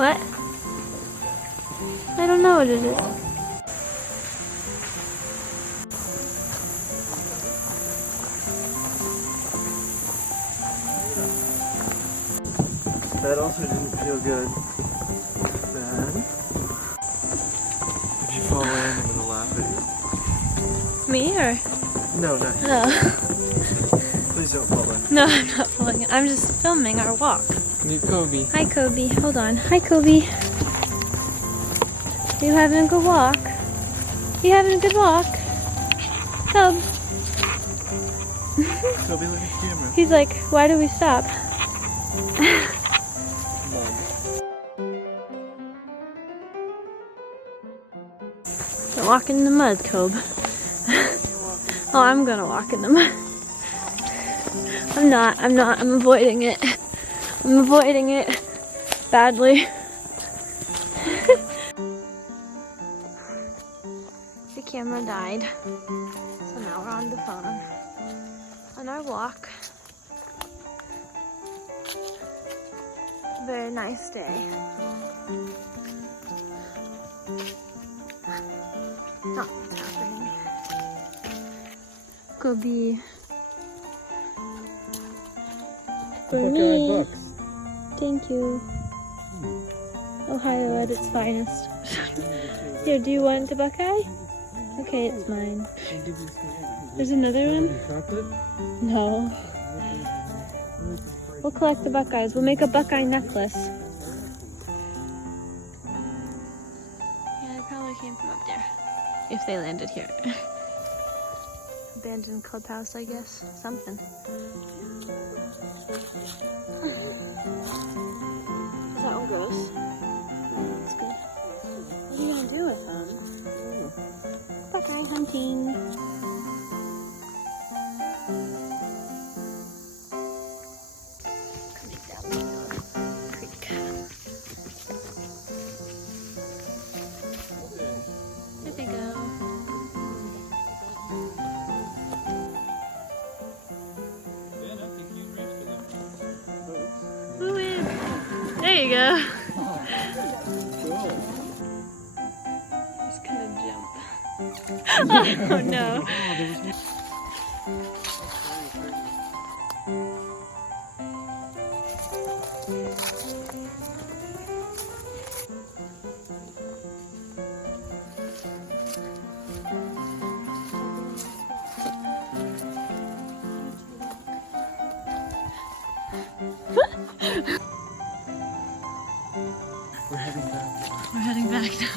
What? I don't know what it is. That also didn't feel good. Then, if you fall in, I'm gonna laugh at you. Me or? No, not you. Oh. Please don't fall in. No, I'm not falling. I'm just filming our walk. Meet Kobe. Hi, Kobe. Hold on. Hi, Kobe. You having a good walk? You having a good walk? Kobe. Kobe, look at the camera. He's like, why do we stop? Don't walk in the mud, Kobe. Oh, I'm gonna walk in the mud. I'm not. I'm avoiding it. I'm avoiding it badly. The camera died. So now we're on the phone. On our walk. Very nice day. Nothing's happening. Kobe. For me. Thank you. Ohio at its finest. Here, do you want the Buckeye? Okay, it's mine. There's another one? No. We'll collect the Buckeyes. We'll make a Buckeye necklace. Yeah, they probably came from up there. If they landed here. Abandoned clubhouse, I guess. Something. That one goes. That's good. What are you gonna do with them? Buckeye hunting. Coming down the creek. There they go. Who is? There you go. He's gonna jump. Oh no. We're heading back. We're heading back now.